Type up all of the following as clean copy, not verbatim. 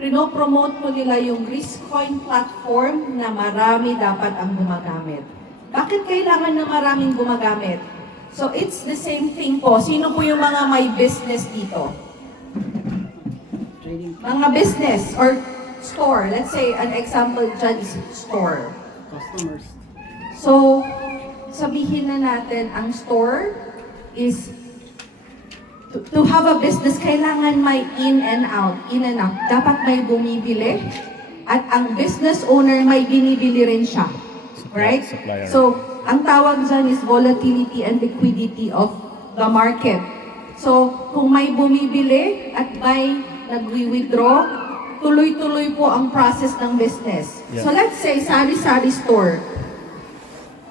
Pinopromote po nila yung Riskcoin platform na marami dapat ang gumagamit. Bakit kailangan na maraming gumagamit? So it's the same thing po. Sino po yung mga may business dito? Mga business or store. Let's say an example dyan is store. Customers. So, sabihin na natin, ang store is to have a business, kailangan may in and out. Dapat may bumibili at ang business owner may binibili rin siya. Right? Supplier. So, ang tawag dyan is volatility and liquidity of the market. So, kung may bumibili at may nagwi-withdraw, tuloy-tuloy po ang process ng business. Yeah. So, let's say, sari-sari store.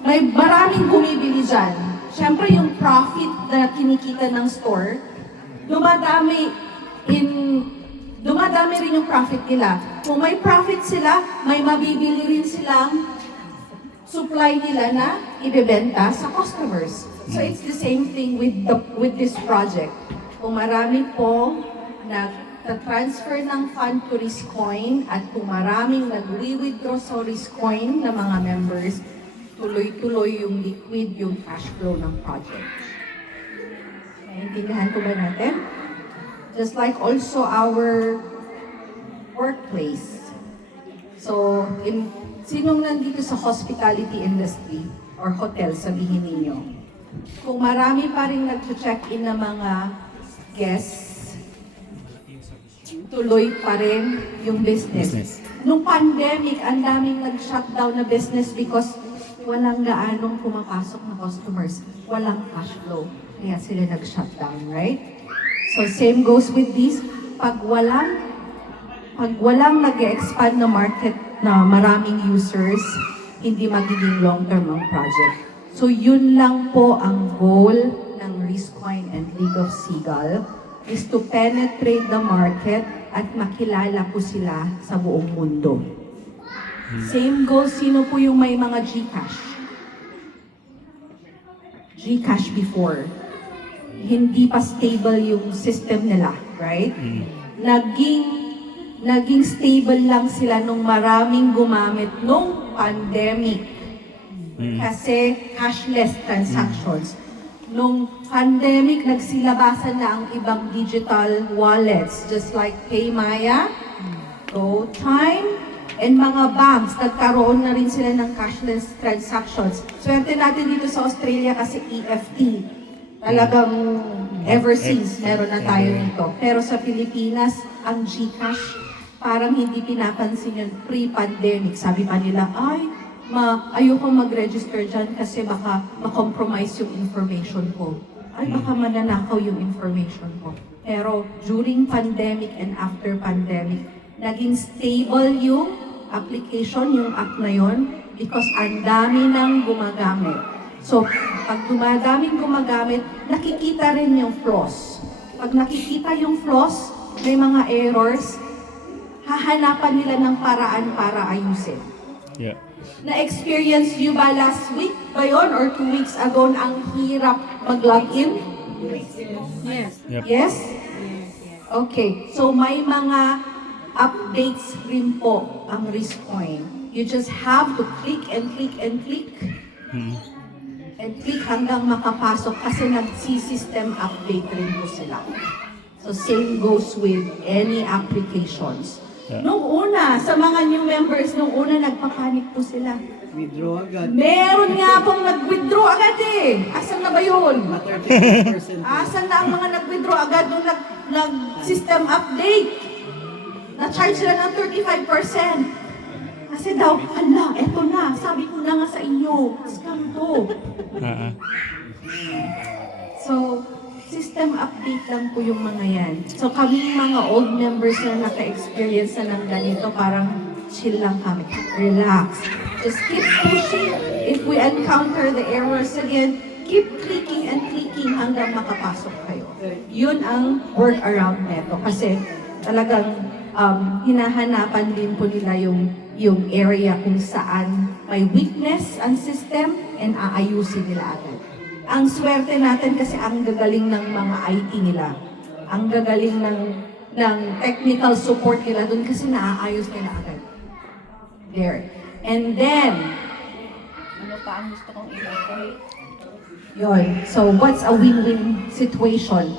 May maraming bumibili dyan. Siyempre, yung profit na kinikita ng store, dumadami rin yung profit nila. Kung may profit sila, may mabibili rin silang supply nila na ibebenta sa customers. So it's the same thing with this project. Kung marami po nag-transfer ng fund to Riskcoin at kung maraming nag-withdraw sa Riskcoin na mga members, tuloy-tuloy yung liquid, yung cash flow ng project. Naiintindihan ko ba natin? Just like also our workplace. So, sinong nandito sa hospitality industry or hotel, sabihin ninyo? Kung marami pa rin nag-check-in na mga guests, tuloy pa rin yung business. Nung pandemic, ang daming nag-shutdown na business because walang gaanong pumapasok na customers. Walang cash flow. Kaya sila nag-shutdown, right? So same goes with this. Pag walang nag-expand na market na maraming users, hindi magiging long-term ang project. So yun lang po ang goal ng Riskcoin and League of Seagull is to penetrate the market at makilala po sila sa buong mundo. Same goes, sino po yung may mga GCash? GCash before. Hindi pa stable yung system nila, right? Naging stable lang sila nung maraming gumamit nung pandemic. Kasi cashless transactions. Nung pandemic, nagsilabasan na ang ibang digital wallets, just like PayMaya, GoTime, and mga banks, nagkaroon na rin sila ng cashless transactions. Swerte natin dito sa Australia kasi EFT. Talagang ever since meron na tayo nito. Pero sa Pilipinas, ang GCash parang hindi pinapansin yun pre-pandemic. Sabi pa nila, ayoko mag-register dyan kasi baka ma-compromise yung information ko. Baka mananakaw yung information ko. Pero during pandemic and after pandemic, naging stable yung application, yung app na yun, because ang dami nang gumagamit. So, pag dumadaming gumagamit, nakikita rin yung flaws. Pag nakikita yung flaws, may mga errors, hahanapan nila ng paraan para ayusin. Yeah. Na-experience nyo ba last week ba yun or 2 weeks ago na ang hirap mag-login? Yes. Yep. Yes? Okay. So may mga updates rin po ang Riskcoin. You just have to click and click and click. And click hanggang makapasok kasi nag-system update rin po sila. So same goes with any applications. Yeah. Nung una, sa mga new members, nung una nagpapanik po sila. Withdraw agad. Meron nga pong nag-withdraw agad eh. Asan na ba yun? 35%. Asan na ang mga nag-withdraw agad nung nag-system update? Na-charge sila ng 35%. Kasi daw, eto na, sabi ko na nga sa inyo, scam to. So, system update lang po yung mga yan. So, kami mga old members na naka-experience na ng ganito, parang chill lang kami. Relax. Just keep pushing. If we encounter the errors again, keep clicking and clicking hanggang makapasok kayo. Yun ang workaround neto. Kasi talagang hinahanapan din po nila yung area kung saan may weakness ang system and aayusin nila agad. Ang swerte natin kasi ang gagaling ng mga IT nila. Ang gagaling ng ng technical support nila doon kasi naaayos nila agad. There. And then, Ano pa ang gusto kong i-decorate? yun. So, what's a win-win situation?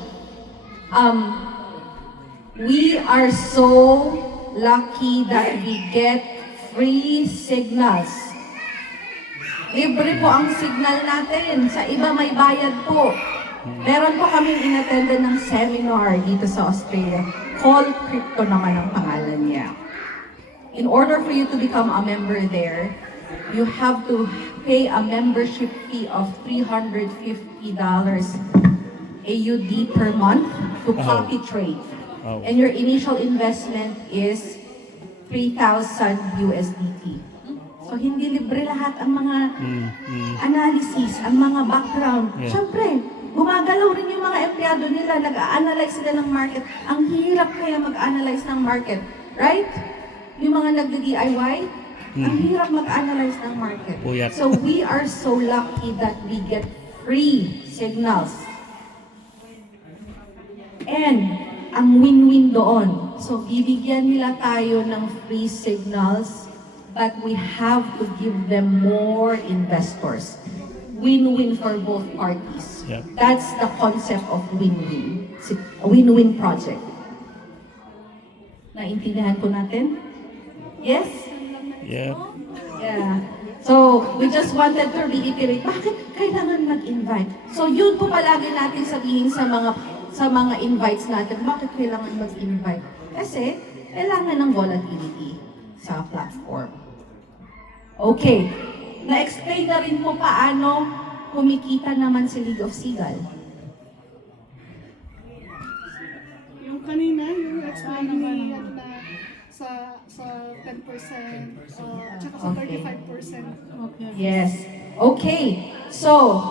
We are so lucky that we get free signals. Libre po ang signal natin. Sa iba may bayad po. Meron po kami in-attendan ng seminar dito sa Australia. Call Crypto naman ang pangalan niya. In order for you to become a member there, you have to pay a membership fee of $350 AUD per month to copy trade. Wow. And your initial investment is 3,000 USDT. So hindi libre lahat ang mga analysis, ang mga background. Yeah. Siyempre, gumagalaw rin yung mga empleyado nila, nag-a-analyze sila ng market. Ang hirap kaya mag-analyze ng market, right? Yung mga nagdi-DIY, ang hirap mag-analyze ng market. Puyat. So we are so lucky that we get free signals. And ang win-win doon. So bibigyan nila tayo ng free signals, but we have to give them more investors. Win-win for both parties. Yep. That's the concept of win-win. A win-win project. Naintindihan po natin? Yes? Yep. Yeah. So, we just wanted to reiterate, bakit kailangan mag-invite? So, yun po palagi natin sabihin sa mga invites natin, bakit kailangan mag-invite? Kasi, kailangan ng volatility sa platform. Okay. Na-explain na rin po paano kumikita naman si League of Seagull. Yung kanina, yung explain ni na sa 10%, tsaka sa Okay. 35%. Yes. Okay. So,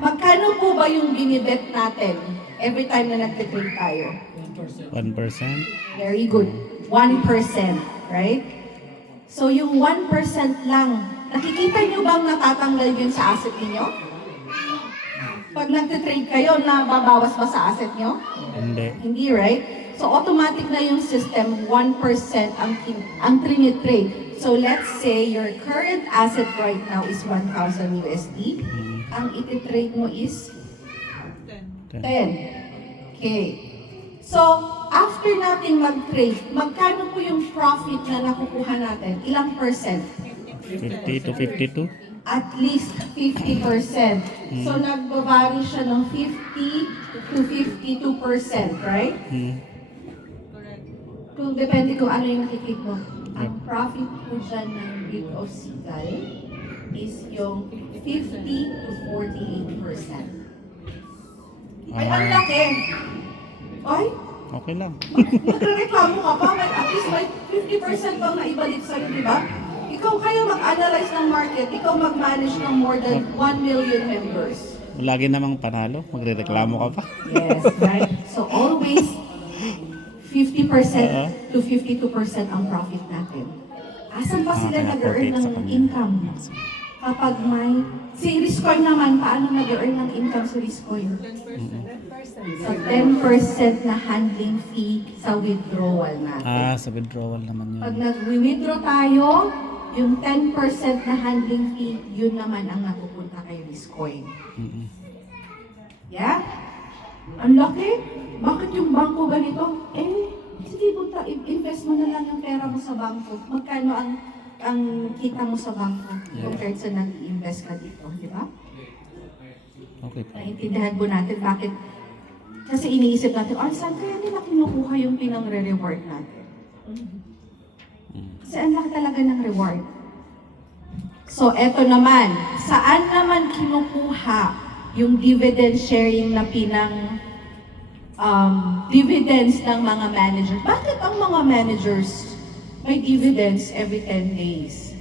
magkano po ba yung binibet natin every time na nagtitrade tayo? 1%. Very good. 1%, right? So, yung 1% lang, nakikita nyo bang natatanggal yun sa asset niyo? Pag nagtitrade kayo, nababawas ba sa asset niyo? Hindi. Hindi, right? So, automatic na yung system, 1% ang trinitrade. So, let's say your current asset right now is 1,000 USD. Ang ititrade mo is 10. Okay. So, after natin mag-trade, magkano po yung profit na nakukuha natin? Ilang percent? 50 to 52. At least 50%. So, nagbabari siya ng 50 to 52%, right? Kung depende kung ano yung nakikita mo. Ang profit po dyan ng League of Seagull is yung 50 to 48%. Ay, ang laki! Ay, Okay lang. nagreklamo ka pa, at least may 50% pang naibalik sa'yo, di ba? Ikaw kaya mag-analyze ng market, ikaw mag-manage ng more than 1 million members. Lagi namang panalo. Magrereklamo ka pa. Yes, right? So always 50% to 52% ang profit natin. Asan pa sila kaya nag-earn 48 sa ng kanya. income? Kapag may... Si Riscoin naman, paano nag-earn ng income si Riscoin? 10%. So 10% na handling fee sa withdrawal natin. Sa withdrawal naman yun. Pag nag-withdraw tayo, yung 10% na handling fee, yun naman ang napupunta kay Riscoin. Yeah? Ang laki. Bakit yung bangko ganito? Sige punta, invest mo na lang yung pera mo sa bangko. Magkano ang kita mo sa bangko compared sa nag-invest ka dito, di ba? Okay po. Naintindihan po natin bakit. Kasi iniisip natin, saan kaya nila kinukuha yung pinang-re-reward natin? Kasi ang laki talaga ng reward. So, eto naman. Saan naman kinukuha yung dividend sharing na dividends ng mga managers? Bakit ang mga managers may dividends every 10 days?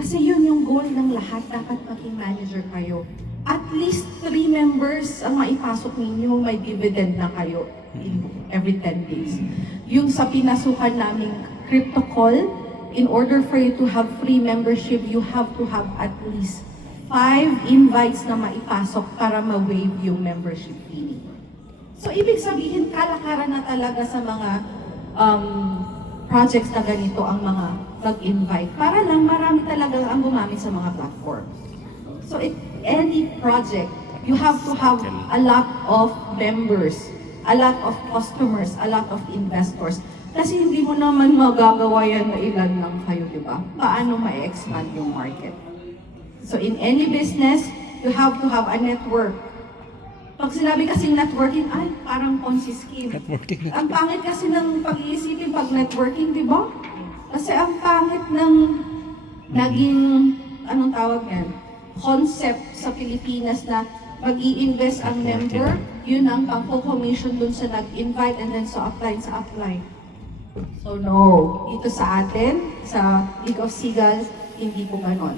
Kasi yun yung goal ng lahat. Dapat maging manager kayo. At least 3 members ang maipasok ninyo, may dividend na kayo in every 10 days. Yung sa pinasukan naming crypto call, in order for you to have free membership, you have to have at least 5 invites na maipasok para ma-waive yung membership fee. So, ibig sabihin, kalakaran na talaga sa mga projects na ganito ang mga mag-invite. Para lang marami talaga ang gumamit sa mga platforms. So, any project, you have to have a lot of members, a lot of customers, a lot of investors. Kasi hindi mo naman magagawa yan na ilan lang kayo, di ba? Paano ma-expand yung market? So, in any business, you have to have a network. Pag sinabi kasing networking, ay, parang Ponzi scheme. Networking. Ang pangit kasi ng pag-iisipin pag networking, di ba? Kasi ang pangit ng naging, anong tawag yan, concept sa Pilipinas na mag-i-invest ang member, yun ang pang-commission dun sa nag-invite and then sa upline. So no, dito sa atin, sa League of Seagulls, hindi po ganon.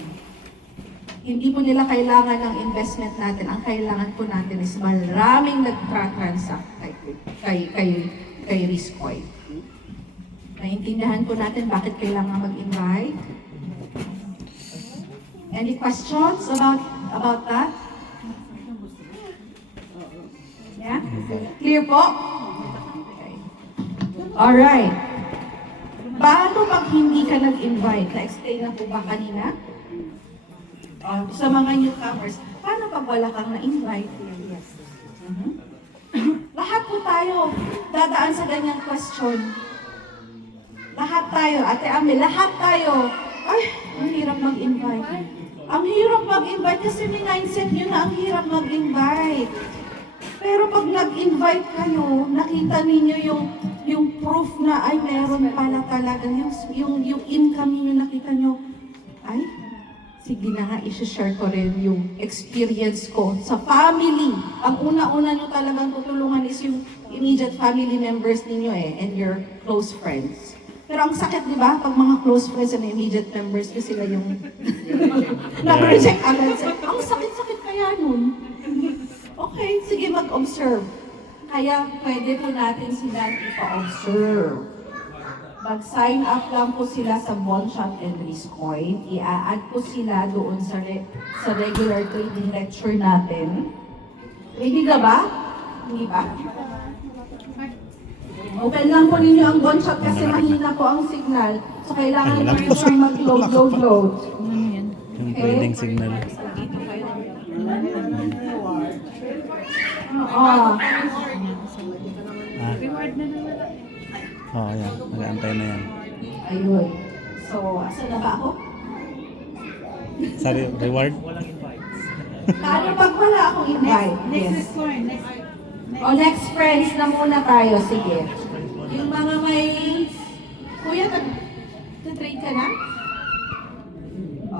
Hindi po nila kailangan ng investment natin. Ang kailangan po natin is maraming nag-transact kay Riscoy. Naintindihan po natin bakit kailangan mag-invite. Any questions about that? Yeah? Clear po? Okay. Alright. Paano pag hindi ka nag-invite? Na-explain na po ba kanina? Sa mga newcomers, paano pag wala kang na-invite? Yes. Lahat po tayo dadaan sa ganyang question. Lahat tayo, Ate Ami, lahat tayo. Ay, ang hirap mag-invite. Ang hirap mag-invite kasi may mindset nyo na ang hirap mag-invite. Pero pag nag-invite kayo, nakita ninyo yung proof na ay meron pala talaga. Yung income ninyo, nakita nyo, ay, sige na nga, isi-share ko rin yung experience ko sa family. Ang una-una nyo talagang tutulungan is yung immediate family members ninyo and your close friends. Pero ang sakit, di ba? Pag mga close friends and immediate members nyo sila yung nag-reject agad. Ang sakit-sakit kaya nun. Okay, sige mag-observe. Kaya pwede po natin sila ipa-observe. Mag-sign up lang po sila sa Bonshot and Riscoin. I-add po sila doon sa regular trading lecture natin. Ready ka ba? Hindi ba? Open lang po ninyo ang Bonshot kasi mahina po ang signal. So kailangan po yung mag-load. Yung trading signal. Reward na naman. Oo, yan. Nag-aantay na yan. Ayun. So, asa na ba ako? Sa reward? Paano pag wala akong invite? Next one. O next friends na muna tayo. Sige. Yung mga may... Kuya, nag-trade ka na?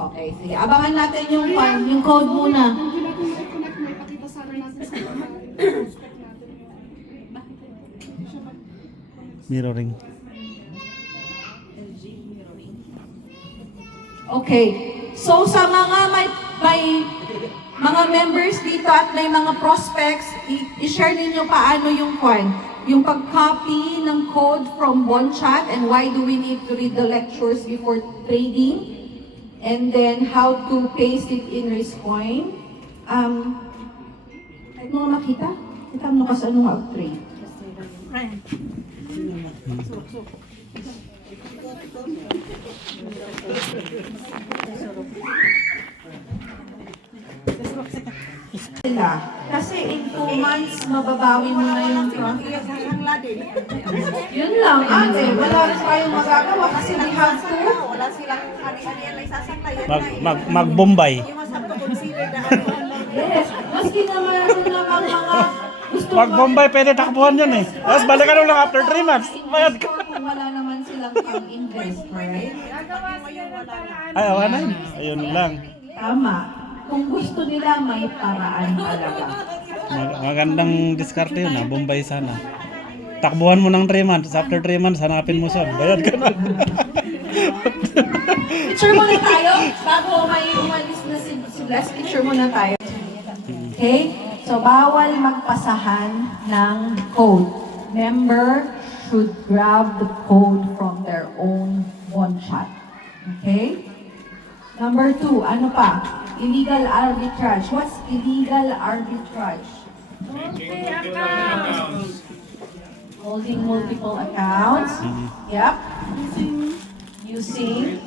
Okay, sige. Abangan natin yung code muna. Kung ginagawa yung connect, may pakita sana natin sa mga prospect natin. Siya ba? Mirroring. Okay. So sa mga may mga members dito at may mga prospects, i-share ninyo paano yung pag-copy ng code from Bonchat and why do we need to read the lectures before trading, and then how to paste it in Riscoin. Kahit mo makita? Kita mo kasi anong mag-trade. Sila. Kasi in 2 months, mababawi mo na yung profit. Yun lang, ate. Wala rin tayong magagawa kasi we have to. Wala silang hari-harian na isasaklay. Mag-Bombay. You must have to consider the Yes. Maski naman naman mga gusto Mag-Bombay, pwede takbuhan yun eh. Tapos balikan mo lang after 3 months. Bayad ka. kung wala naman silang pang-invest, right? Ay, awa na yun. Ayun lang. Tama. Kung gusto nila, may paraan talaga. Magandang diskarte yun ha. Bombay sana. Takbuhan mo ng 3 months. After 3 months, hanapin mo siya. Bayad ka na. Picture muna tayo bago may umalis na si Blas. Picture muna tayo. Okay? So, bawal magpasahan ng code. Member should grab the code from their own Bonchat. Okay? Number 2, ano pa? Illegal arbitrage. What's illegal arbitrage? Holding multiple accounts. Yep. Using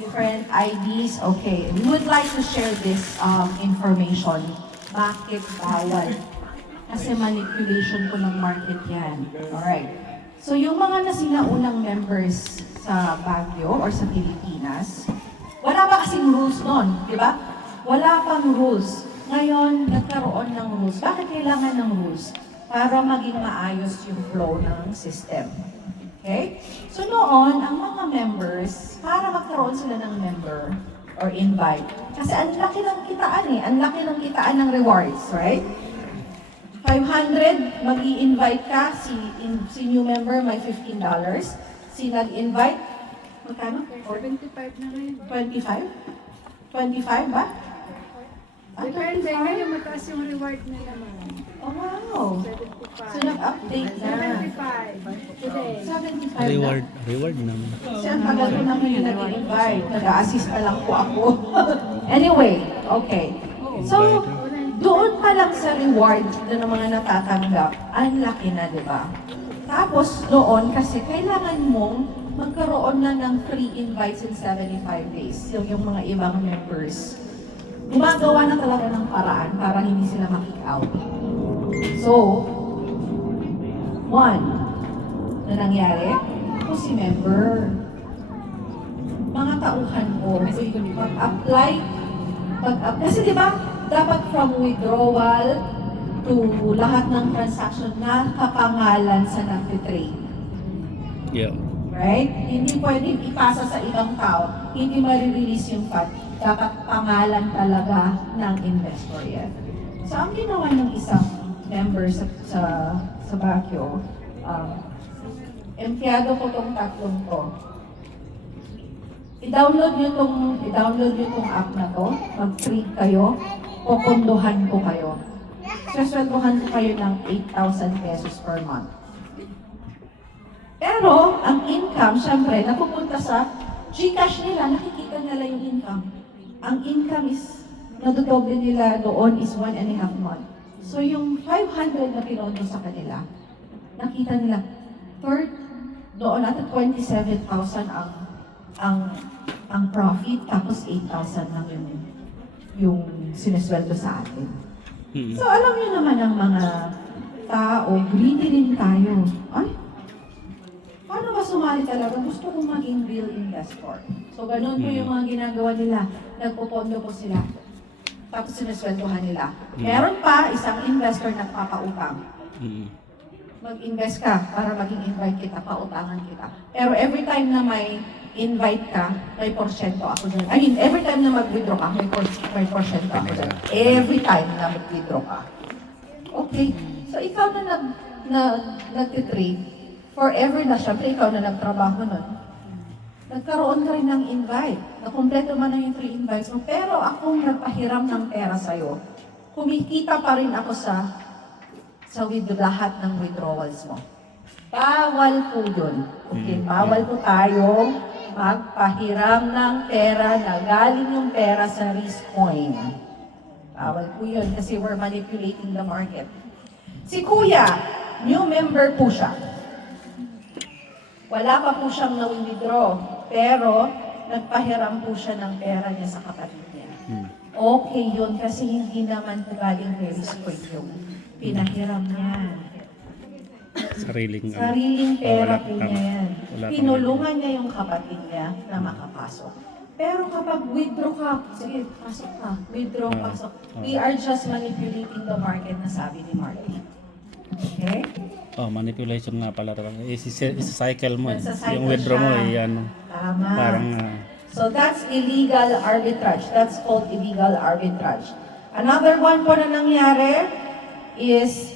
different IDs. Okay. We would like to share this information. Bakit bawal? Kasi manipulation po ng market yan. Alright. So yung mga nasinaunang members sa Baguio or sa Pilipinas, wala pa kasing rules nun, di ba? Wala pang rules. Ngayon, nagkaroon ng rules. Bakit kailangan ng rules? Para maging maayos yung flow ng system. Okay? So noon, ang mga members, para magkaroon sila ng member or invite, kasi ang laki ng kitaan eh, ang laki ng kitaan ng rewards, right? 500, mag-i-invite ka, si new member may $15. Si nag-invite, magkano? 75 na rin. 25? 25 ba? Depende, ngayon mataas yung reward nila. Oh, wow. 75. So, nag-update na. 75 today. 75 Reward naman. Kasi ang tagal ko naman yung nag-invite. Nag-assist na lang po ako. Anyway, okay. So, doon pa lang sa reward na ng mga natatanggap, ang laki na, di ba? Tapos doon, kasi kailangan mong magkaroon na ng free invites in 75 days. Yung mga ibang members. Gumagawa na talaga ng paraan para hindi sila ma-kick out. So, one, na nangyari, ako si member. Mga tauhan ko, mag-apply, kasi di ba, dapat from withdrawal to lahat ng transaction na kapangalan sa nagtitrade. Yeah. Right? Hindi pwedeng ipasa sa ibang tao. Hindi ma-release yung fund. Dapat pangalan talaga ng investor yan. So, ang ginawa ng isang member sa Baguio, empleyado ko tong tatlong to. I-download nyo tong app na to. Mag-trade kayo. Popondohan ko kayo. Sasweldohan ko kayo ng 8,000 pesos per month. Pero, ang income, syempre, napupunta sa GCash nila, nakikita nila yung income. Ang income is, nadodoble nila doon is 1.5 month. So, yung 500 na pinondo sa kanila, nakita nila, doon natin 27,000 ang profit, tapos 8,000 lang yung sinesweldo sa atin. So, alam niyo naman ang mga tao, greedy din tayo. Ay, paano ba sumali talaga? Gusto kong maging real investor. So, ganun po yung mga ginagawa nila. Nagpupondo po sila. Tapos sinesweldohan nila. Meron pa, isang investor nagpapautang. Mag-invest ka para maging invite kita, pautangan kita. Pero every time na may invite ka, may porsyento ako dyan. I mean, every time na mag-withdraw ka, may porsyento ako dyan. Every time na mag-withdraw ka. Okay. So, ikaw na nag-trade, forever na, syempre ikaw na nagtrabaho nun. Nagkaroon ka rin ng invite. Nakompleto man na yung 3 invites mo. Pero akong nagpahiram ng pera sa'yo, kumikita pa rin ako sa lahat ng withdrawals mo. Bawal po yun. Okay, bawal po tayong magpahiram ng pera na galing yung pera sa risk coin. Bawal po yun kasi we're manipulating the market. Si Kuya, new member po siya. Wala pa po siyang na-withdraw, pero nagpahiram po siya ng pera niya sa kapatid niya. Okay yun kasi hindi naman galing kay risk coin yung pinahiram niya. Sariling Pera po tama. niya yan. Wala pang- Tinulungan niya yung kapatid niya na makapasok. Pero kapag withdraw ka, sige, pasok ka. Withdraw, pasok. We are just manipulating the market na sabi ni Marty. Okay? Manipulation nga pala. Isa-cycle mo. Nagsa-cycle Yung withdraw mo, siya. Tama. parang So that's illegal arbitrage. That's called illegal arbitrage. Another one po na nangyari is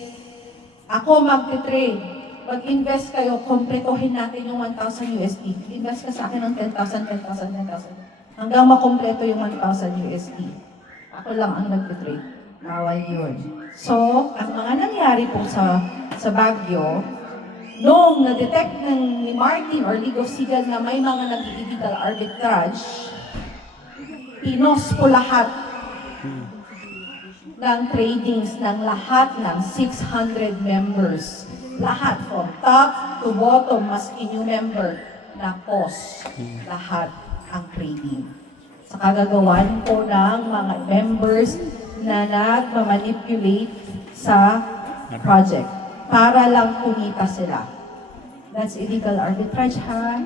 ako mag-trade. Mag-invest kayo, kompletohin natin yung 1,000 USD. Invest ka sa akin ng 10,000, 10,000, 10,000. Hanggang makompleto yung 1,000 USD. Ako lang ang nag-trade. Bawal yun. So, ang mga nangyari po sa Baguio, noong na-detect ni Martin or League of Seagal na may mga nag-illegal arbitrage, pinos po lahat. ng tradings ng lahat ng 600 members. Lahat, from top to bottom, maski new member, na pause lahat ang trading. Sa kagagawan po ng mga members na nagmamanipulate sa project para lang kumita sila. That's illegal arbitrage, ha?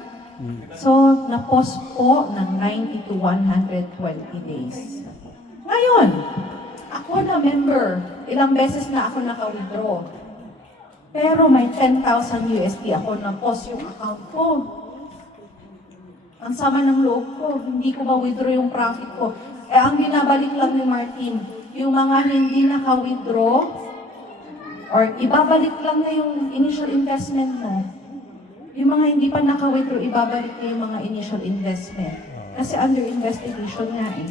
So, na-pause po ng 90 to 120 days. Ngayon, ako na member, ilang beses na ako naka-withdraw. Pero may 10,000 USD ako na-pause yung account ko. Ang sama ng loob ko, hindi ko ma-withdraw yung profit ko. Ang binabalik lang ni Martin, yung mga hindi naka-withdraw, or ibabalik lang na yung initial investment mo. Yung mga hindi pa naka-withdraw, ibabalik na yung mga initial investment. Kasi under investigation nga eh.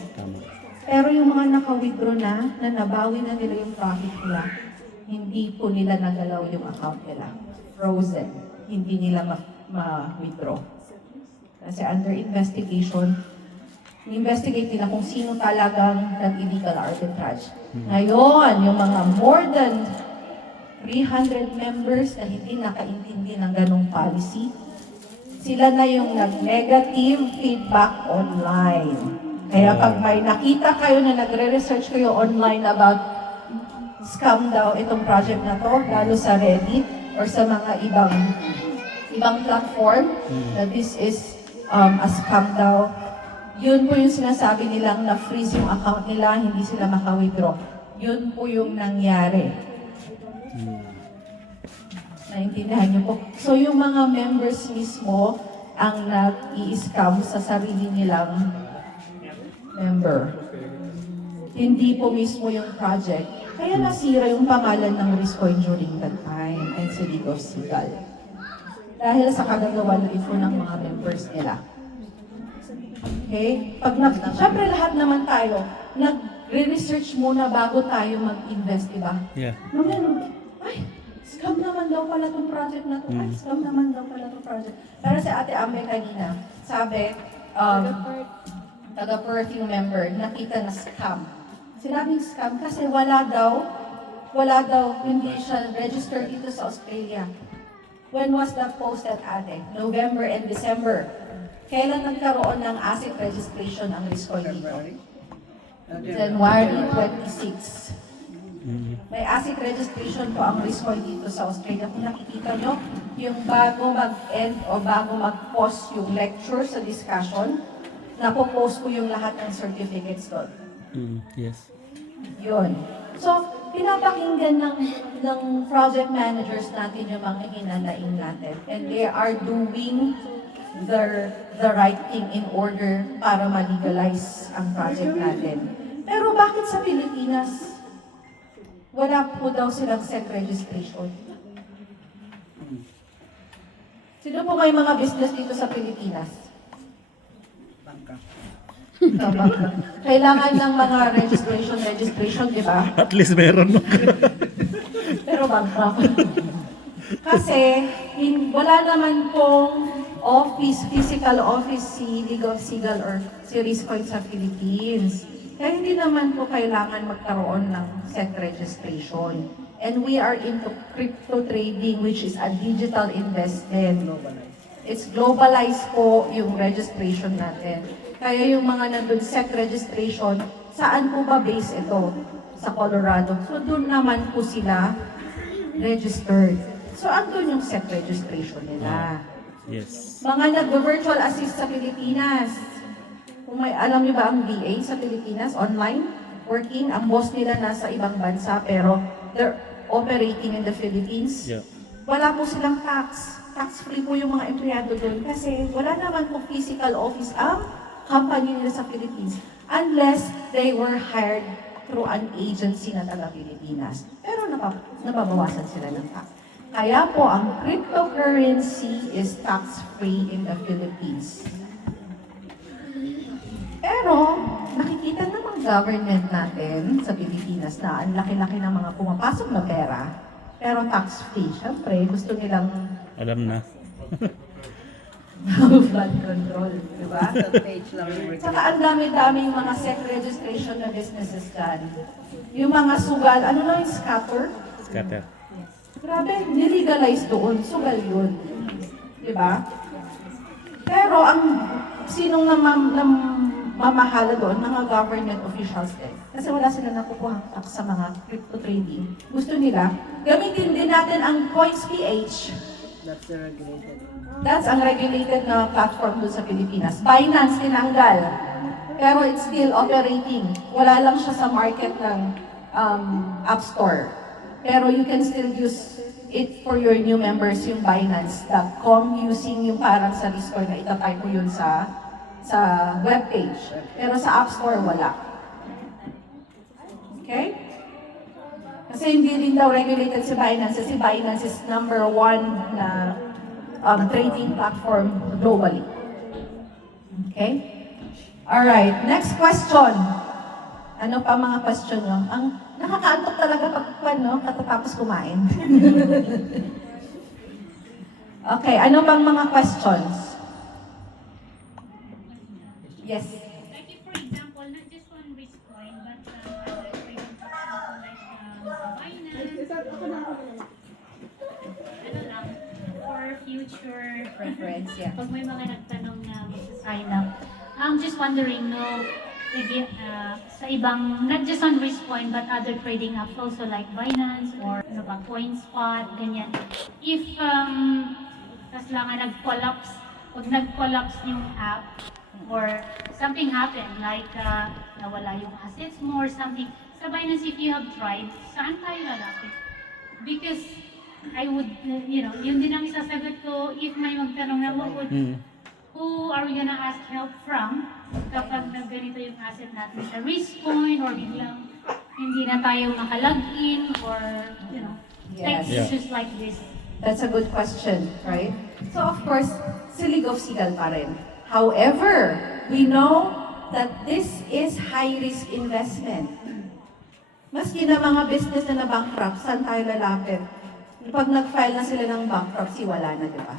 Pero yung mga naka-withdraw na nabawi na nila yung profit nila, hindi po nila nagalaw yung account nila. Frozen. Hindi nila ma-withdraw. Kasi under investigation, investigate nila kung sino talagang nag-illegal arbitrage. Ngayon, yung mga more than 300 members na hindi nakaintindi ng ganong policy, sila na yung nag-negative feedback online. Kaya pag may nakita kayo na nagre-research kayo online about scam daw itong project na to, lalo sa Reddit or sa mga ibang platform, na this is a scam daw, yun po yung sinasabi nilang na-freeze yung account nila, hindi sila maka-withdraw. Yun po yung nangyari. Naintindihan niyo po. So yung mga members mismo ang nag-i-scam sa sarili nilang member. Hindi po mismo yung project. Kaya nasira yung pangalan ng Riscoin during that time and sa League of Seagull. Dahil sa kagagawa rin po ng mga members nila. Okay? Siyempre lahat naman tayo, nag-research muna bago tayo mag-invest, diba? Yeah. Ay, scam naman daw pala itong project na to. Ay, scam naman daw pala itong project. Pero si Ate Ambe kanina, sabi, taga-Perth yung member, nakita na scam. Sinabing scam kasi wala daw, hindi siya registered dito sa Australia. When was that posted, Ate? November and December. Kailan nagkaroon ng asset registration ang Riscoin dito? January 26. May asset registration po ang Riscoin dito sa Australia. Kung nakikita nyo, yung bago mag-end o bago mag-post yung lecture sa discussion, napopost ko yung lahat ng certificates doon. Yes. Yun. So, pinapakinggan ng project managers natin yung mga hinanaing natin. And they are doing the right thing in order para ma-legalize ang project natin. Pero bakit sa Pilipinas, wala po daw silang set registration? Sino po may mga business dito sa Pilipinas? Tama. Kailangan ng mga registration, di ba? At least meron. Pero bankrupt. Kasi wala naman pong physical office si League of Seagull or si Riscoin sa Philippines. Kaya hindi naman po kailangan magkaroon ng set registration. And we are into crypto trading, which is a digital investment. It's globalized po yung registration natin. Kaya yung mga nandun set registration, saan po ba base ito? Sa Colorado. So doon naman po sila registered. So andun yung set registration nila. Yes. Mga nag-virtual assist sa Pilipinas. Kung may alam niyo ba ang VA sa Pilipinas, online, working, ang boss nila nasa ibang bansa, pero they're operating in the Philippines. Yeah. Wala po silang tax. Tax-free po yung mga empleyado doon kasi wala naman po physical office ang company nila sa Philippines unless they were hired through an agency na taga-Pilipinas. Pero nababawasan sila ng tax. Kaya po, ang cryptocurrency is tax-free in the Philippines. Pero, nakikita ng government natin sa Pilipinas na ang laki-laki ng mga pumapasok na pera, pero tax-free. Siyempre, gusto nilang Alam na. Flood control, di ba? Sa page lang yung Tsaka ang dami-daming mga SEC registration na businesses dyan. Yung mga sugal, ano lang yung scatter? Scatter. Grabe, nilegalize doon. Sugal yun. Di ba? Pero ang sinong mamahala doon, mga government officials din. Kasi wala sila nakukuhang tax sa mga crypto trading. Gusto nila, gamitin din natin ang Coins.ph. That's the regulated. That's ang regulated na platform doon sa Pilipinas. Binance tinanggal. Pero it's still operating. Wala lang siya sa market ng App Store. Pero you can still use it for your new members, yung Binance.com, using yung parang sa Discord na itatype mo yun sa webpage. Pero sa App Store, wala. Okay? Kasi hindi rin daw regulated si Binance. Kasi Binance is number 1 na trading platform globally. Okay? Alright, next question. Ano pa mga question nyo? Ang nakakaantok talaga pag no, katatapos kumain. Okay, ano bang mga questions? Yes. Like if, for example, not just one risk coin, but other trading platforms like Binance, ano lang, for future Preference, yeah. pag may mga nagtanong na mag-sign up. I'm just wondering, no, again, sa ibang, not just on risk coin, but other trading apps also like Binance or ano ba, CoinSpot, ganyan. If, tas lang nag-collapse, pag nag-collapse yung app, or something happened, like nawala yung assets mo or something, sa Binance, if you have tried, saan tayo lalapit? Because I would, yun din ang isasagot ko if may magtanong na who are we gonna ask help from kapag nagganito yung asset natin sa risk coin or biglang hindi na tayo makalagin or, tech Yes. issues like this. That's a good question, right? So of course, silig-of-sigal pa rin. However, we know that this is high-risk investment. Maski na mga business na na-bankrupt, saan tayo lalapit? Pag nag-file na sila ng bankruptcy, wala na, di ba?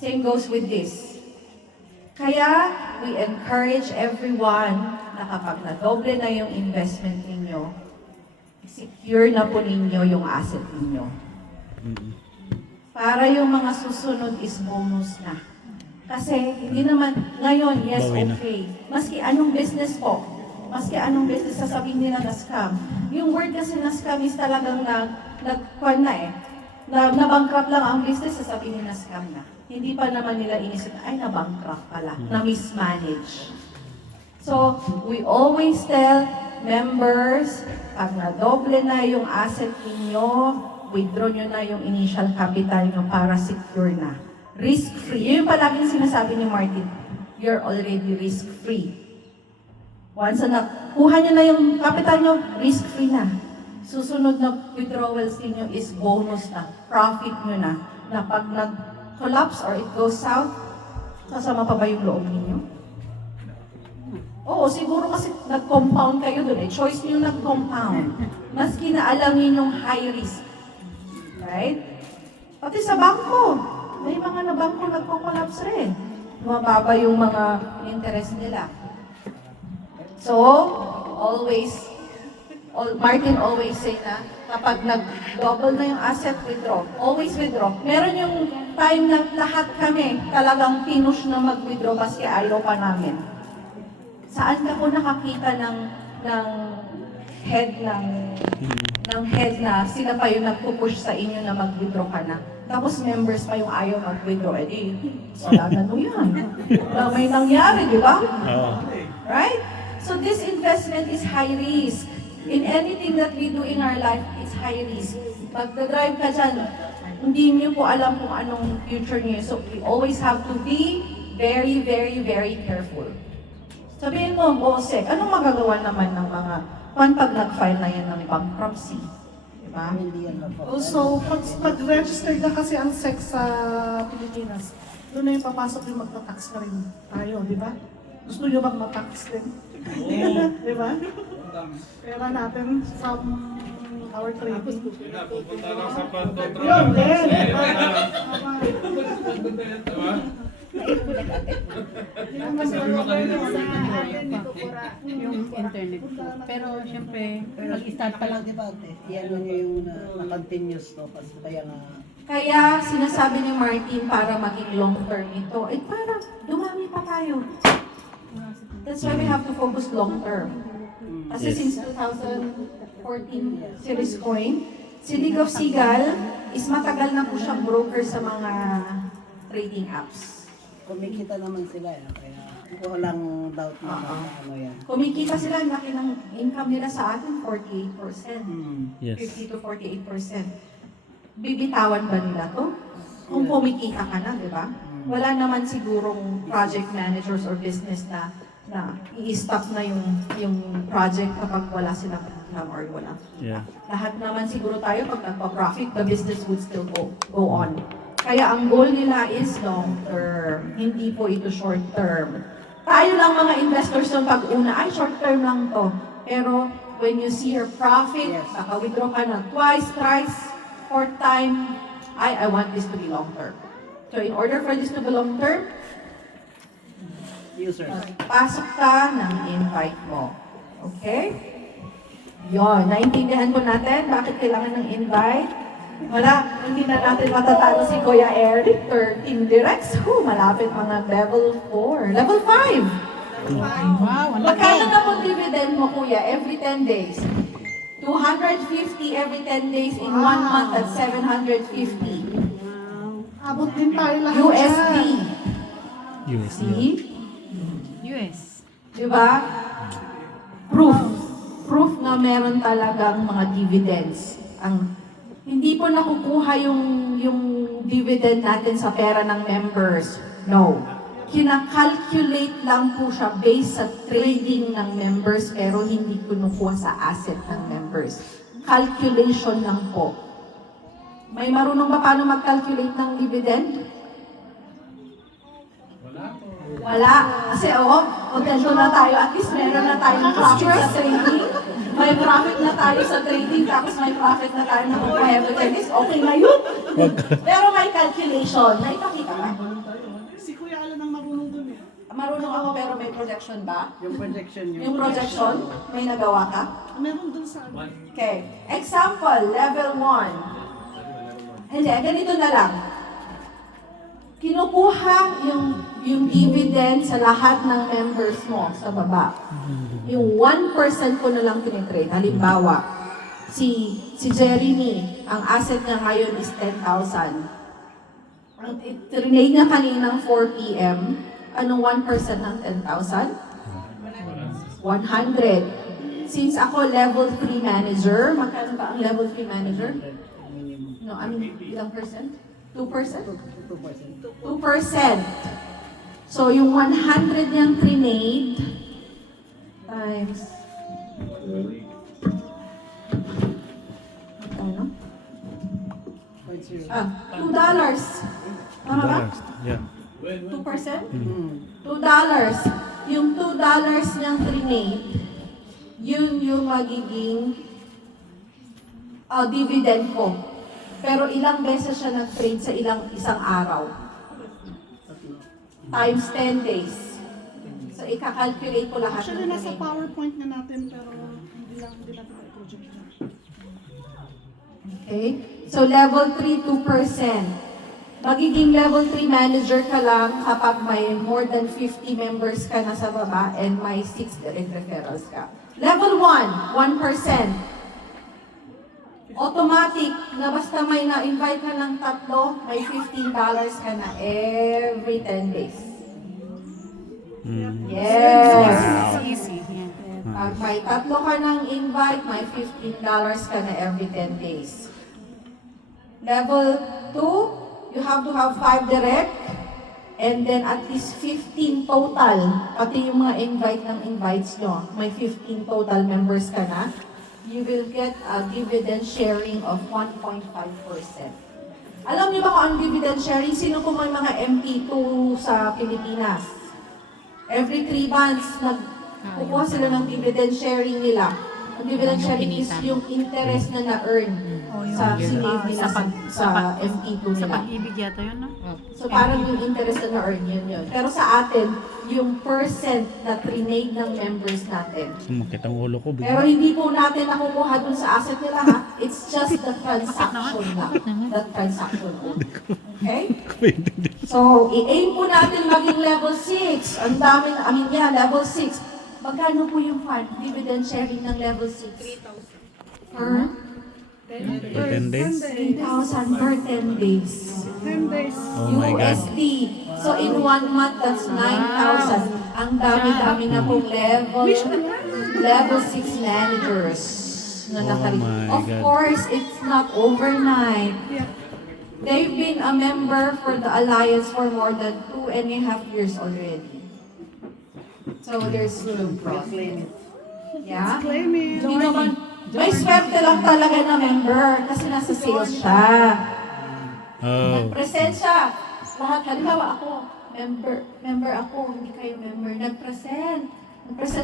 Same goes with this. Kaya, we encourage everyone na kapag nadoble na yung investment ninyo, secure na po ninyo yung asset ninyo. Para yung mga susunod is bonus na. Kasi hindi naman, ngayon, yes, Bawi na. okay. Maski anong business po, maski anong business sasabihin nila na scam. Yung word kasi na scam is talagang nag-kwan na eh. Na-bankrupt lang ang business, sasabihin na scam na. Hindi pa naman nila inisip, ay na-bankrupt pala, na-mismanage. So, we always tell members, pag nadoble na yung asset ninyo, withdraw nyo na yung initial capital nyo para secure na. Risk-free. Yun yung palaging sinasabi ni Martin. You're already risk-free. Once na nakuha nyo na yung capital nyo, risk-free na. Susunod na withdrawals ninyo is bonus na. Profit nyo na. Na pag nag-collapse or it goes south, kasama pa ba yung loob ninyo? Oo, siguro kasi nag-compound kayo doon eh. Choice nyo nag-compound. Maski na alam ninyong high risk. Right? Pati sa bangko. May mga na bangko nagko-collapse rin. Mababa yung mga interest nila. So, Martin always say na, kapag nag-double na yung asset, withdraw. Always withdraw. Meron yung time na lahat kami talagang pinush na mag-withdraw kasi ayaw pa namin. Saan ka po nakakita ng head na sila pa yung nagpupush sa inyo na mag-withdraw ka na. Tapos members pa yung ayaw mag-withdraw. Eh, wala na no yan. May nangyari, di ba? Right? So this investment is high risk. In anything that we do in our life, it's high risk. Pag drive ka dyan, hindi niyo po alam kung anong future niyo. So we always have to be very, very, very careful. Sabihin mo, Bosek, anong magagawa naman ng mga pag nag-file na yan ng bankruptcy? Diba? Hindi yan na po. Also, pag-register na kasi ang sex sa Pilipinas, doon na yung papasok yung magta-tax na rin tayo, di ba? Gusto nyo bang mag-tax din? Di ba? Pera natin from our trading. Yun, din. Yung internet ko. Pero syempre, pag-start pa lang, di ba, ate? Yan nyo yung na-continuous to. Kaya nga, Kaya sinasabi ni Martin para maging long term ito, eh parang dumami pa tayo. That's why we have to focus long term. Kasi Yes. since 2014 series coin, si League of Seagull is matagal na po siyang broker sa mga trading apps. kumikita naman sila. Kaya walang doubt na ano yan. Kumikita sila, laki ng income nila sa atin, 48%. Yes. 50 to 48%. Bibitawan ba nila to? Kung kumikita ka na, di ba? Wala naman sigurong project managers or business na i-stop na yung project kapag wala silang income or wala. Yeah. Lahat naman siguro tayo pag nagpa-profit, the business would still go on. Kaya ang goal nila is long term, hindi po ito short term. Tayo lang mga investors ng pag-una, ay short term lang to. Pero when you see your profit, withdraw ka na twice, thrice, fourth time, I want this to be long term. So in order for this to be long term, Users. pasok ka ng invite mo. Okay? Yon, naintindihan ko natin bakit kailangan ng invite. Wala, hindi na natin matatalo si Kuya Eric or Team Directs. Malapit mga level 4. Level 5! Magkano na po dividend mo, Kuya, every 10 days? 250 every 10 days in 1 month at 750 Abot din tayo lahat USD. dyan. See? US. Diba? Proof na meron talagang mga dividends. Hindi po nakukuha yung dividend natin sa pera ng members. No. Kina-calculate lang po siya based sa trading ng members pero hindi kinukuha sa asset ng members. Calculation lang po. May marunong ba paano mag-calculate ng dividend? Wala. Kasi contento na tayo. At least meron na tayong profit sa trading. May profit na tayo sa trading, tapos may profit na tayo na every okay na yun. Pero may calculation. Naipakita ka? Si Kuya Alan ang marunong dun eh. Marunong ako pero may projection ba? Yung projection nyo. Yung projection, may nagawa ka? Meron dun sa Okay. Example, level 1. Hindi, ganito na lang. Kinukuha yung dividend sa lahat ng members mo sa baba. Yung 1% ko na lang tinitrade. Halimbawa, si Jeremy, ang asset niya ngayon is 10,000. Ang trinade niya kaninang 4 p.m., anong 1% ng 10,000? 100. Since ako level 3 manager, magkano ba ang level 3 manager? No, I mean, ilang percent? 2%? 2%. So, yung 100 niyang trinade times ano? $2. Tama ba? Yeah. 2%? $2. Yung $2 niyang trinade, yun yung magiging dividend ko. Pero ilang beses siya nag-trade sa isang araw? Times 10 days. So, ika-calculate ko lahat. Actually, ng nasa trade. PowerPoint na natin, pero hindi natin i-project na. Okay? So, level 3, 2%. Magiging level 3 manager ka lang kapag may more than 50 members ka na sa baba and may 6 direct referrals ka. Level 1, 1%. Automatic na basta may na-invite ka ng tatlo, may $15 ka na every 10 days. Yes! Easy. Yeah. Pag may tatlo ka ng invite, may $15 ka na every 10 days. Level 2, you have to have 5 direct, and then at least 15 total. Pati yung mga invite ng invites nyo, may 15 total members ka na. You will get a dividend sharing of 1.5%. Alam niyo ba kung ang dividend sharing? Sino po may mga MP2 sa Pilipinas? Every 3 months, kukuha sila ng dividend sharing nila. Ang dividend sharing is yung interest na na-earn sa sinave nila sa FT2 Sa nila. pag-ibig yata yun, no? So parang yung interest na na-earn yun. Pero sa atin, yung percent na trinade ng members natin. Sumakit ang ulo ko. Pero hindi po natin nakukuha dun sa asset nila ha. It's just the transaction lang. The transaction only. Okay? So, i-aim po natin maging level 6. Ang dami na, level 6. Magkano po yung fund? Dividend sharing ng level 6? 3,000. Per? 10 days? 3,000 per 10 days. 10 days. Oh my God. USD. So in 1 month, that's 9,000. Ang dami-dami na pong level 6 managers na nakari. my Of God. course, it's not overnight. They've been a member for the Alliance for more than 2.5 years already. So there's room for us. Yeah? Claim it. Hindi naman, may swerte lang talaga na member kasi nasa sales siya. Oh. Nag-present siya. Lahat, halimbawa ako, member ako, hindi kayo member. Nag-present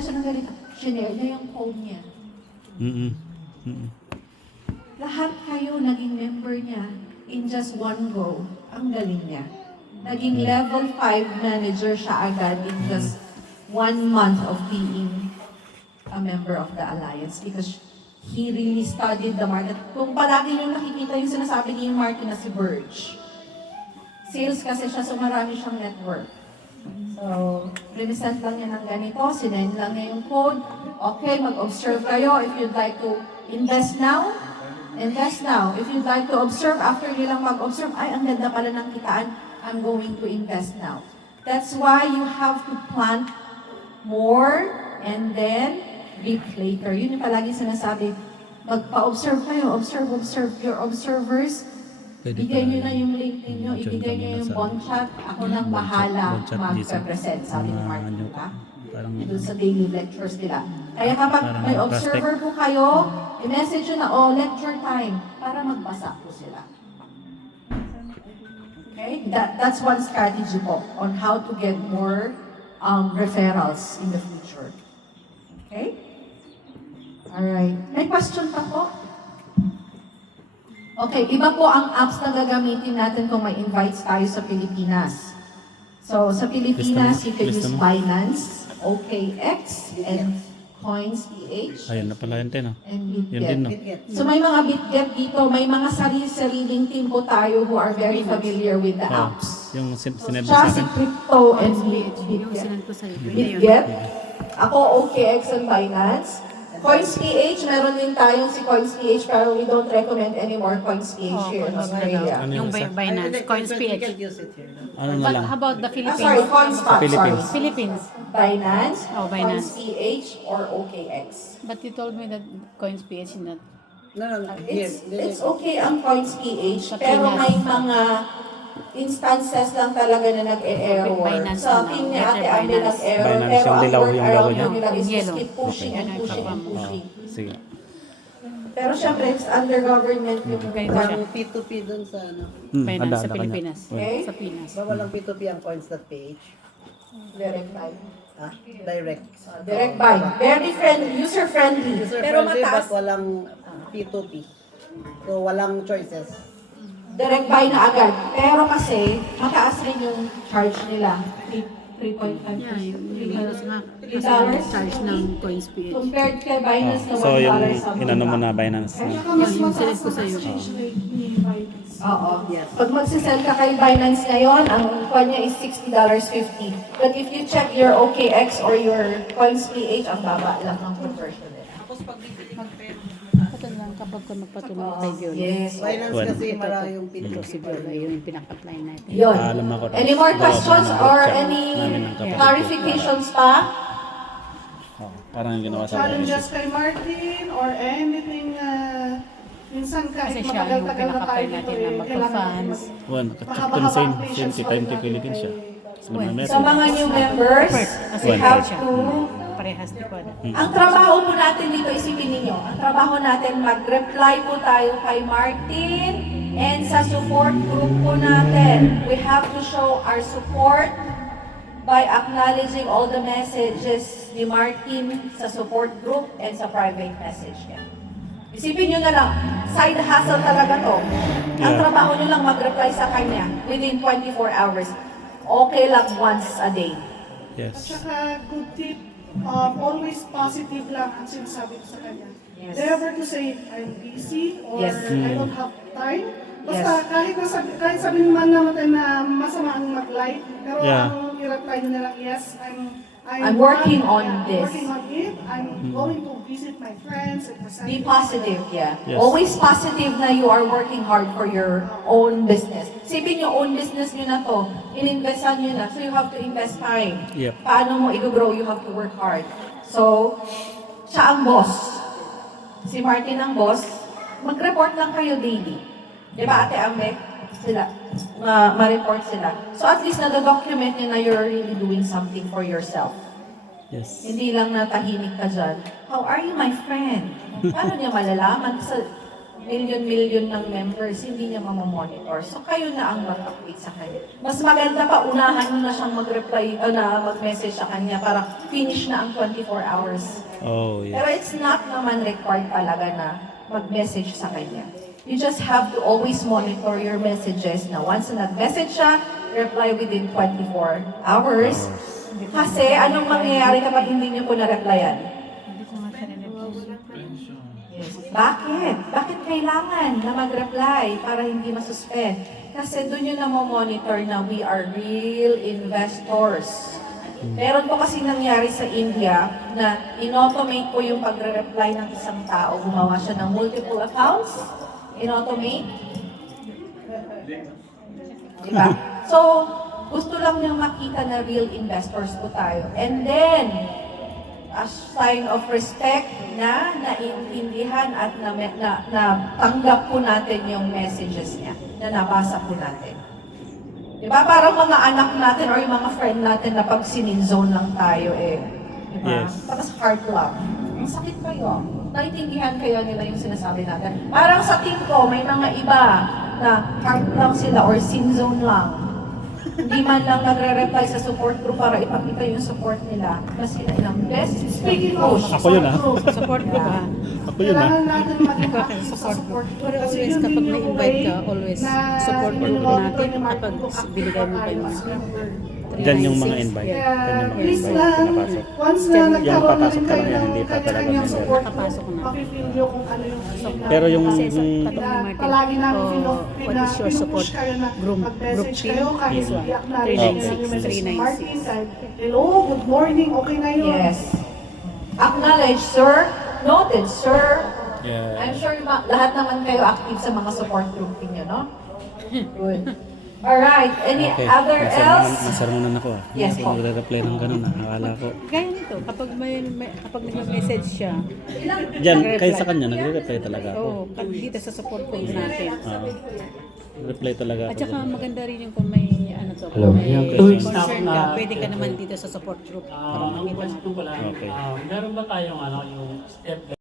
siya ng ganito. Shinare niya yung code niya. Mm-mm. Mm-mm. Lahat kayo naging member niya in just one go. Ang galing niya. Naging level 5 manager siya agad in just 1 month of being a member of the Alliance because he really studied the market. Kung palagi nyo nakikita yung sinasabi ni Martin na si Burge. Sales kasi siya, so marami siyang network. So, represent lang niya ng ganito, sinend lang niya yung code. Okay, mag-observe kayo. If you'd like to invest now, invest now. If you'd like to observe, after nilang mag-observe, ay, ang ganda pala ng kitaan, I'm going to invest now. That's why you have to plant more and then reap later. Yun yung palagi sinasabi. Magpa-observe kayo, observe. Your observers, Pwede bigay pa nyo na rin. yung link ninyo, Join ibigay kami nyo na yung sa- bond chat, ako nang bahala Bond chat, mag-represent, sabi ni Mark, Mga diba? Parang Doon sa daily lectures nila. Kaya kapag Parang may plastic. observer po kayo, i-message nyo na, lecture time, para magbasa po sila. Okay? That's one strategy po on how to get more referrals in the future. Okay? Alright. May question pa po? Okay, iba po ang apps na gagamitin natin kung may invites tayo sa Pilipinas. So, sa Pilipinas, you can use Lista mo. Binance, OKX, and Coins.ph, ayun na pala yun, no? and Yun din, no? BitGet. So, may mga BitGet dito, may mga sariling team po tayo who are very familiar with the Oh, apps. yung sinend mo Siya sa si akin. Crypto and Yung BitGet. sinend ko sa'yo. BitGet. Ako, OKX and Binance. Coins.ph, meron din tayong si Coins.ph, pero we don't recommend any more Coins.ph here in Australia. Ano Yung yung isa? Binance, CoinsPH. use it here. Ano na But lang? how about the Sorry, Philippines? CoinSpot, Philippines. sorry. Philippines. Binance, Oh, Binance. Coins.ph, or OKX. But you told me that CoinsPH is not. No. Here. It's okay ang Coins.ph, Sa pero Pinas. may mga instances lang talaga na nag-e-error. Binance Sa na akin ni lang. Ate Better Amber Binance. nag-error, Binance, pero yung ang dilaw yung workaround logo niya. nila is Yung just yellow. keep pushing and Okay. pushing and Oo, pushing. sige. Pero syempre, it's under government yung Ganito siya. Ang P2P dun sa ano. Binance sa ada ka Pilipinas. niya. Okay? Sa Pinas. Ba walang P2P ang coins.ph? direct buy. Ah, direct. Direct buy. Very friendly, user-friendly. User Pero friendly mataas. but walang P2P. So walang choices. Direct buy na agad. Pero kasi, mataas rin yung charge nila. 3.5. Yeah, yung halos nga. $3 Charge ng CoinsPH. Compared kay Binance na $1 So, yung something inano mo lang. na Binance. Saka Na. mas Yung mataas sinend ko ang sa'yo. exchange rate ni Binance. Oo. Yes. Pag magsisell ka kay Binance ngayon, ang kwan niya is $60.50. But if you check your OKX or your Coins.ph, ang baba lang ng conversion nila. Ito lang kapag ka magpatuloy kay Viola. Yes. Binance Well, kasi marami yung Ito P2P. si Viola, yun yung pinaka-apply natin. Yun. Alam ako. Any more Gawa ko questions ng or group chat any namin ng kapatid ko. clarifications pa? Oh, parang yung ginawa sa Challenges kay Martin or anything minsan kahit Kasi siya yung matagal-tagal na tayo pinaka-apply dito natin na kailangan magpa-fans. natin One, katsak mahaba-habang same patience time to natin Philippines siya. kay- Sa mga Sa mga new members, Kasi we have siya. to... Parehas di ko. Ang trabaho po natin dito, isipin ninyo, ang trabaho natin, mag-reply po tayo kay Martin and sa support group po natin. We have to show our support by acknowledging all the messages ni Martin sa support group and sa private message niya. Isipin nyo na lang, side hustle talaga to. Ang Yeah. trabaho nyo lang mag-reply sa kanya within 24 hours. Okay lang once a day. At Yes. saka, good tip, always positive lang ang sinasabi ko sa kanya. Yes. Never to say, I'm busy or Yes. I don't have time. Basta Yes. kahit sabihin man naman na masama ang mag-like, pero Yeah. ang i-reply nyo na lang, yes, I'm working on this. Working on it. I'm going to visit my friends and present Be it. positive, yeah. Yes. Always positive na you are working hard for your own business. Isipin nyo, own business nyo na to. Ininvestan nyo na. So you have to invest time. Yep. Paano mo i-grow, you have to work hard. So, siya ang boss. Si Martin ang boss. Mag-report lang kayo daily. Di ba, Ate Ambe? Sila. Ma-report sila. So at least na-document nyo na you're really doing something for yourself. Yes. Hindi lang natahimik ka dyan. How are you, my friend? Paano niya malalaman? Sa million-million ng members, hindi niya mamamonitor. So kayo na ang mag-update sa kanya. Mas maganda pa, unahan mo na siyang mag-reply, na mag-message sa kanya para finish na ang 24 hours. Oh, Pero yes. it's not naman required talaga na mag-message sa kanya. You just have to always monitor your messages na once na nag-message siya, reply within 24 hours. Kasi anong mangyayari kapag hindi niyo po na-replyan? Yes. Bakit? Bakit kailangan na mag-reply para hindi masuspend? Kasi doon yun na monitor na we are real investors. Meron po kasi nangyari sa India na in-automate po yung pagre-reply ng isang tao. Gumawa siya ng multiple accounts. In-automate. Diba? So, gusto lang niyang makita na real investors po tayo. And then, as sign of respect na naiintindihan at na tanggap po natin yung messages niya, na nabasa po natin. Diba? Parang mga anak natin or yung mga friend natin na pag sininzone lang tayo diba? Yes. Tapos heart lang. Ang sakit kayo. Naiintindihan kayo nila yung sinasabi natin. Parang sa team ko, may mga iba na heart lang sila or sin zone lang. Hindi man lang nagre-reply sa support group para ipakita yung support nila. Kasi ilang best Speaking of Ako yun, ah. group, Support group ha. Ako yun, ah. kailangan natin maging active sa support group. Pero Kasi always yun kapag din yung na-invite ka, way always na support group minumonitor natin ni Martin kapag kung active binigay mo ba pa yung tayo mga as member. Diyan yung mga invite. Kaya Diyan yung mga please invite lang, pinapasok. once na Yan, nagkaroon na papasok rin ka kayo lang yan, hindi ng pa talaga kanya-kanyang member. support Papasok group, na. makifeel nyo kung ano yung Pero yung Kasi sa yung- tanong ni Martin, palagi namin what is your support kayo na group mag-message team? kayo kahit This one. hindi acknowledge nyo yung message ni 396. Martin, kahit hello, good morning, okay na yun. Yes. Acknowledge, sir. Noted, sir. Yeah. I'm sure lahat naman kayo active sa mga support group niyo, no? Good. Alright. Any Okay. other else? Nasarmanan ako ah. Yes, Hindi po. ako nagre-reply ng ganun ah. Akala ko. Gaya nito, kapag kapag nag-message siya, Diyan, kayo sa kanya, nagre-reply talaga ako. dito sa support group natin. Reply talaga ako. At saka maganda rin yung kung may ano to, Hello. kung may Yung 2 weeks na concern ako ka, na- pwede ka naman dito sa support group para Ang makita question ko lang, Okay. meron ba tayong yung step